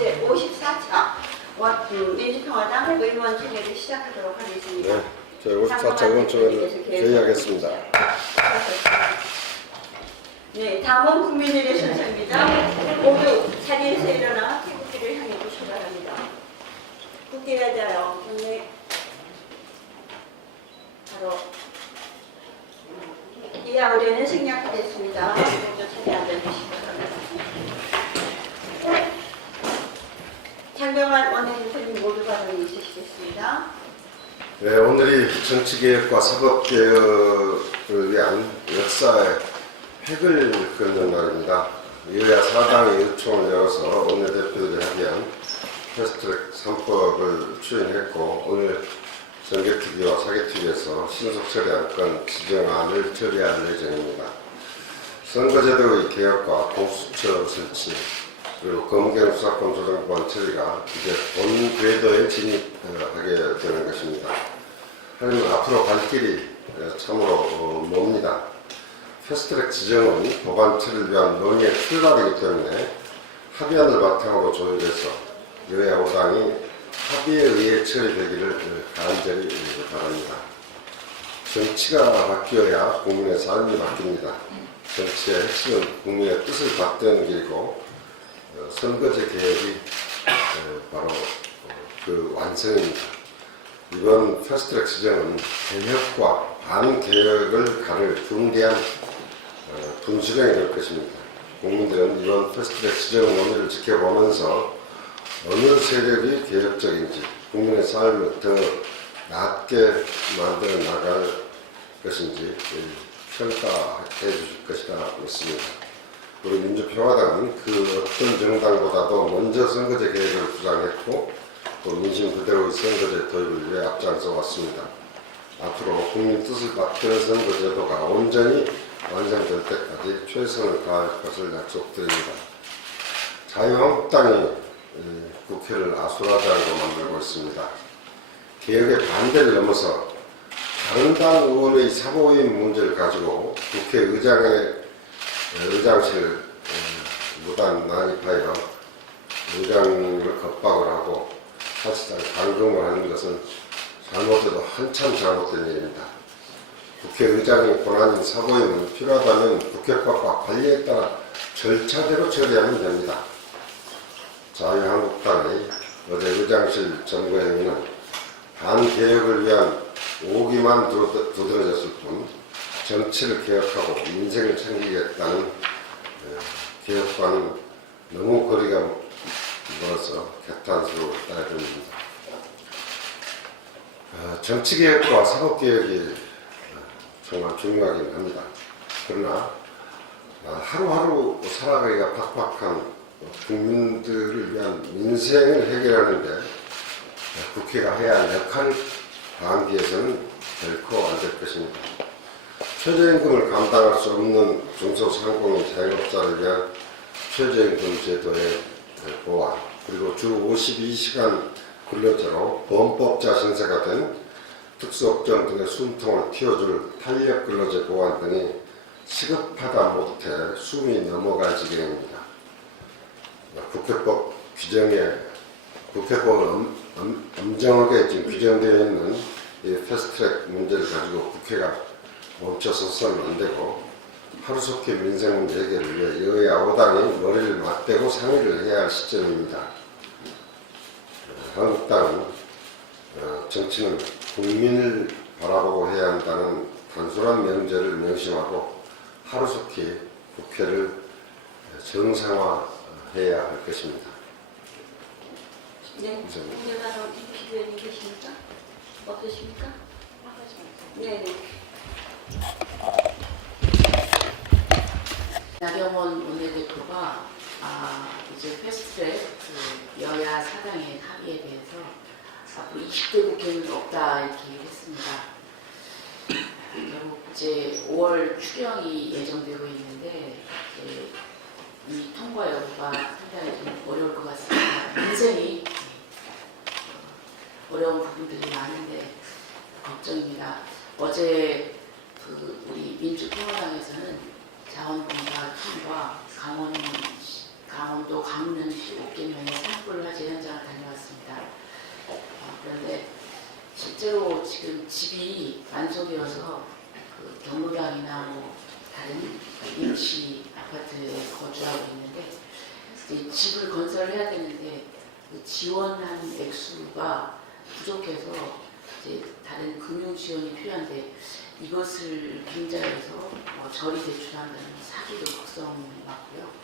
제54차 민주평화당 의원 질의를 시작하도록 하겠습니다. 네, 제54차 의원총회를 개의하겠습니다. 네, 다음은 국민의례 순서입니다. 모두 자리에서 일어나 태극기를 향해 주시기 바랍니다. 국기에 대하여 경례 바로 이하 의례는 생략하겠습니다. 모두 자리에 앉아주시기 바랍니다. 장경환 원내대표님 모두 발언이 있으시겠습니다. 네, 오늘이 정치개혁과 사법개혁을 위한 역사의 획을 긋는 날입니다. 여야 사당이 의총을 열어서 원내대표들이 합의한 패스트트랙 3법을 추진했고, 오늘 정개특위와 사개특위에서 신속 처리할 건 지정안을 처리할 예정입니다. 선거제도의 개혁과 공수처 설치, 그리고 검경 수사권 조정권 처리가 이제 본 궤도에 진입하게 되는 것입니다. 하지만 앞으로 갈 길이 참으로 멉니다. 패스트트랙 지정은 법안 처리를 위한 논의의 출발이기 때문에 합의안을 바탕으로 조율해서 여야 5당이 합의에 의해 처리되기를 간절히 바랍니다. 정치가 바뀌어야 국민의 삶이 바뀝니다. 정치의 핵심은 국민의 뜻을 받드는 길이고, 선거제 개혁이 바로 그 완성입니다. 이번 패스트트랙 지정은 개혁과 반개혁을 가를 중대한 분수령이 될 것입니다. 국민들은 이번 패스트트랙 지정 논의를 지켜보면서 어느 세력이 개혁적인지, 국민의 삶을 더 낫게 만들어 나갈 것인지 평가해 주실 것이라 믿습니다. 우리 민주평화당은 그 어떤 정당보다도 먼저 선거제 개혁을 주장했고, 또 민심 그대로의 선거제 도입을 위해 앞장서 왔습니다. 앞으로 국민 뜻을 받드는 선거제도가 온전히 완성될 때까지 최선을 다할 것을 약속드립니다. 자유한국당이 국회를 아수라장으로 만들고 있습니다. 개혁의 반대를 넘어서 다른 당 의원의 사보임 문제를 가지고 국회의장의 의장실 무단 난입하여 의장을 겁박을 하고 사실상 강경을 하는 것은 잘못해도 한참 잘못된 일입니다. 국회의장의 권한인 사보임은 필요하다면 국회법과 관리에 따라 절차대로 처리하면 됩니다. 자유한국당의 어제 의장실 점거 행위는 반개혁을 위한 오기만 두드러졌을 뿐, 정치를 개혁하고 민생을 챙기겠다는 개혁과는 너무 거리가 멀어서 개탄스러웠다 됩니다. 정치개혁과 사법개혁이 정말 중요하긴 합니다. 그러나 하루하루 살아가기가 팍팍한 국민들을 위한 민생을 해결하는데 국회가 해야 할 역할을 다하기위해서는 결코 안 될 것입니다. 최저임금을 감당할 수 없는 중소상공인 자영업자를 위한 최저임금 제도의 보완, 그리고 주 52시간 근로제로 범법자 신세가 된 특수업종 등의 숨통을 틔워줄 탄력근로제 보완 등이 시급하다 못해 숨이 넘어갈 지경입니다. 국회법 규정에, 국회법은 엄정하게 지금 규정되어 있는 이 패스트트랙 문제를 가지고 국회가 멈춰서서는 안 되고, 하루속히 민생 문제 해결을 위해 여야 5당이 머리를 맞대고 상의를 해야 할 시점입니다. 한국당은 정치는 국민을 바라보고 해야 한다는 단순한 명제를 명심하고 하루속히 국회를 정상화해야 할 것입니다. 네, 오늘 바로 비대위원님 계십니까? 어떠십니까? 네. 나경원 원내대표가 이제 패스트트랙 여야 사당의 합의에 대해서 앞으로 20대 국회는 없다 이렇게 했습니다. 결국 이제 5월 추경이 예정되고 있는데 이 통과 여부가 상당히 좀 어려울 것 같습니다. 민생이 어려운 부분들이 많은데 걱정입니다. 어제 우리 민주평화당에서는 자원봉사팀과 강원도 강원도 강릉시 옥계면의 산불 화재 현장을 다녀왔습니다. 그런데 실제로 지금 집이 완소되어서 그 경로당이나 뭐 다른 임시 아파트에 거주하고 있는데 이제 집을 건설해야 되는데 그 지원한 액수가 부족해서 이제 다른 금융 지원이 필요한데 이것을 빙자해서 저리 대출한다는 사기도 걱정받고요.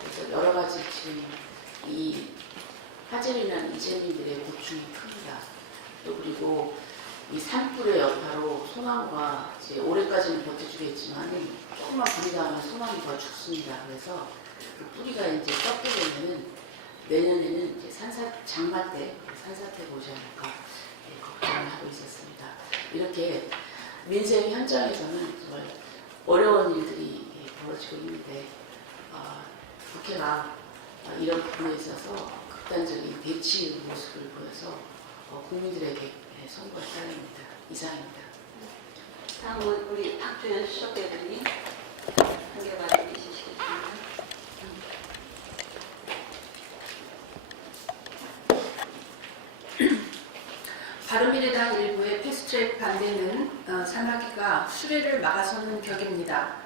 그래서 여러 가지 지금 이 화재로 인한 이재민들의 고충이 큽니다. 또 그리고 이 산불의 여파로 소나무가 이제 올해까지는 버텨주겠지만 조금만 불이 나면 소나무가 더 죽습니다. 그래서 그 뿌리가 이제 꺾게 되면은 내년에는 이제 장마 때 산사태가 오지 않을까 걱정을 하고 있었습니다. 이렇게 민생 현장에서는 정말 어려운 일들이 벌어지고 있는데 국회가 이런 부분에 있어서 극단적인 대치 모습을 보여서 국민들에게 선거를 따릅니다. 이상입니다. 다음은 우리 박주연 수석대표님 한개 말씀 있으시겠습니다. 바른미래당 일부의 패스트트랙 반대는 산하기가 수레를 막아서는 격입니다.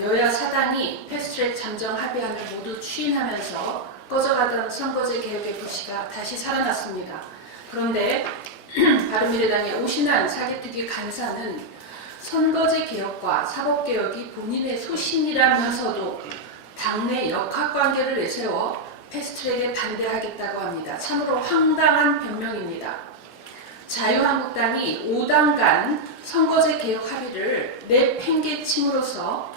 여야 사당이 패스트트랙 잠정 합의안을 모두 추인하면서 꺼져가던 선거제 개혁의 불씨가 다시 살아났습니다. 그런데 바른미래당의 오신환 사개특위 간사는 선거제 개혁과 사법개혁이 본인의 소신이라면서도 당내 역학관계를 내세워 패스트트랙에 반대하겠다고 합니다. 참으로 황당한 변명입니다. 자유한국당이 5당간 선거제 개혁 합의를 내팽개침으로써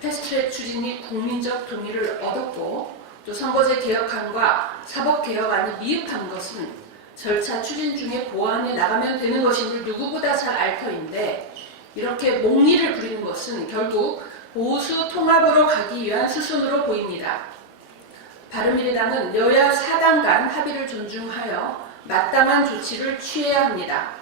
패스트트랙 추진이 국민적 동의를 얻었고 또 선거제 개혁안과 사법개혁안이 미흡한 것은 절차 추진 중에 보완해 나가면 되는 것임을 누구보다 잘 알 터인데 이렇게 몽리를 부리는 것은 결국 보수 통합으로 가기 위한 수순으로 보입니다. 바른미래당은 여야 4당 간 합의를 존중하여 마땅한 조치를 취해야 합니다.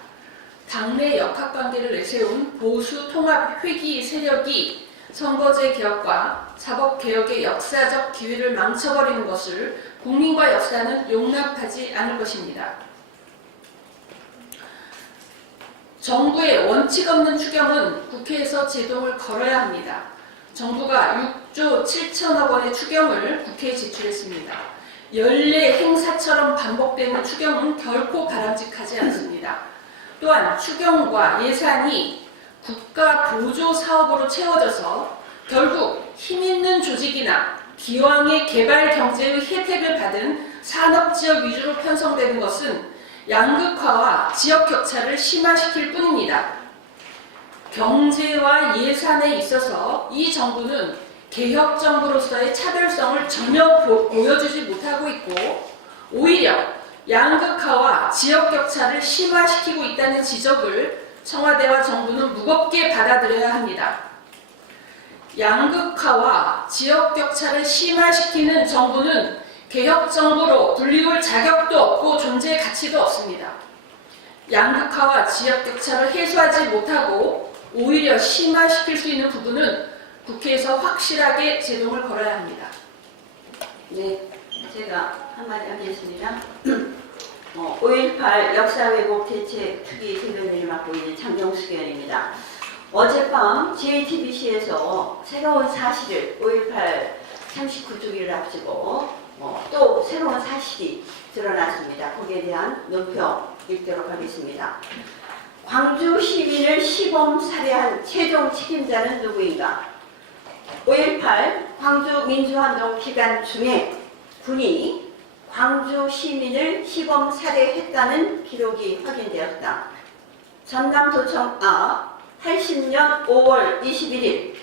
당내 역학관계를 내세운 보수 통합 회기 세력이 선거제 개혁과 사법개혁의 역사적 기회를 망쳐버리는 것을 국민과 역사는 용납하지 않을 것입니다. 정부의 원칙 없는 추경은 국회에서 제동을 걸어야 합니다. 정부가 6조 7천억 원의 추경을 국회에 제출했습니다. 연례 행사처럼 반복되는 추경은 결코 바람직하지 않습니다. 또한 추경과 예산이 국가 보조 사업으로 채워져서 결국 힘있는 조직이나 기왕의 개발 경제의 혜택을 받은 산업지역 위주로 편성되는 것은 양극화와 지역 격차를 심화시킬 뿐입니다. 경제와 예산에 있어서 이 정부는 개혁 정부로서의 차별성을 전혀 보여주지 못하고 있고 오히려 양극화와 지역 격차를 심화시키고 있다는 지적을 청와대와 정부는 무겁게 받아들여야 합니다. 양극화와 지역 격차를 심화시키는 정부는 개혁 정부로 불리울 자격도 없고 존재 가치도 없습니다. 양극화와 지역 격차를 해소하지 못하고 오히려 심화시킬 수 있는 부분은 국회에서 확실하게 제동을 걸어야 합니다. 네, 제가 한마디 하겠습니다. 5.18 역사왜곡 대책 특위 대변인을 맡고 있는 장경숙 의원입니다. 어젯밤 JTBC에서 새로운 사실을 5.18 39주기를 앞두고 또 새로운 사실이 드러났습니다. 거기에 대한 논평 읽도록 하겠습니다. 광주 시민을 시범 살해한 최종 책임자는 누구인가? 5.18 광주 민주화운동 기간 중에 군이 광주 시민을 시범 살해했다는 기록이 확인되었다. 전남도청 앞 80년 5월 21일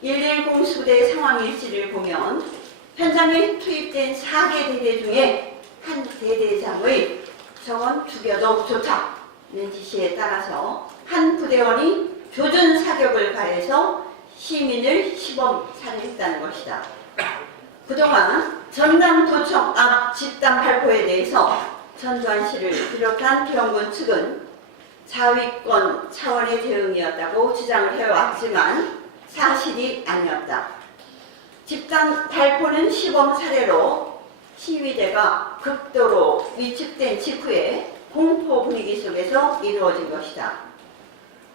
110 수대 상황일지를 보면 현장에 투입된 4개 대대 중에 한 대대장의 저건 죽여도 좋다는 지시에 따라서 한 부대원이 조준 사격을 가해서 시민을 시범 살해했다는 것이다. 그동안 전남도청 앞 집단 발포에 대해서 전두환 씨를 비롯한 경군 측은 자위권 차원의 대응이었다고 주장을 해왔지만 사실이 아니었다. 집단 발포는 시범 사례로 시위대가 극도로 위축된 직후에 공포 분위기 속에서 이루어진 것이다.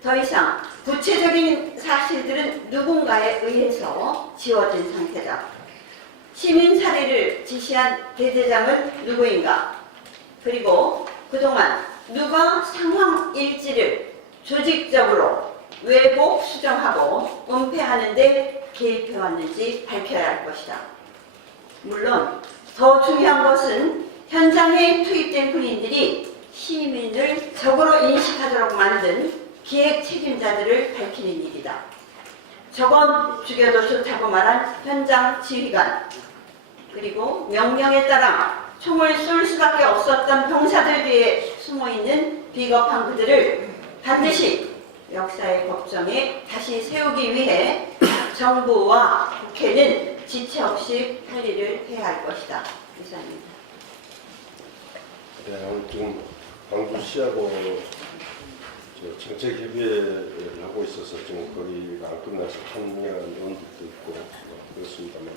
더 이상 구체적인 사실들은 누군가에 의해서 지워진 상태다. 시민 살해를 지시한 대대장은 누구인가? 그리고 그동안 누가 상황 일지를 조직적으로 왜곡 수정하고 은폐하는 데 개입해왔는지 밝혀야 할 것이다. 물론 더 중요한 것은 현장에 투입된 군인들이 시민을 적으로 인식하도록 만든 기획 책임자들을 밝히는 일이다. 저건 죽여도 좋다고 말한 현장 지휘관, 그리고 명령에 따라 총을 쏠 수밖에 없었던 병사들 뒤에 숨어있는 비겁한 그들을 반드시 역사의 법정에 다시 세우기 위해 정부와 국회는 지체 없이 할 일을 해야 할 것이다. 이상입니다. 네, 오늘 지금 광주시하고 정책 협의회를 하고 있어서 지금 거기가 안 끝나서 참여한 의원들도 있고 그렇습니다만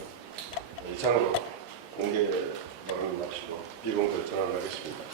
이상으로 공개 발언 마치고 비공개 전환하겠습니다.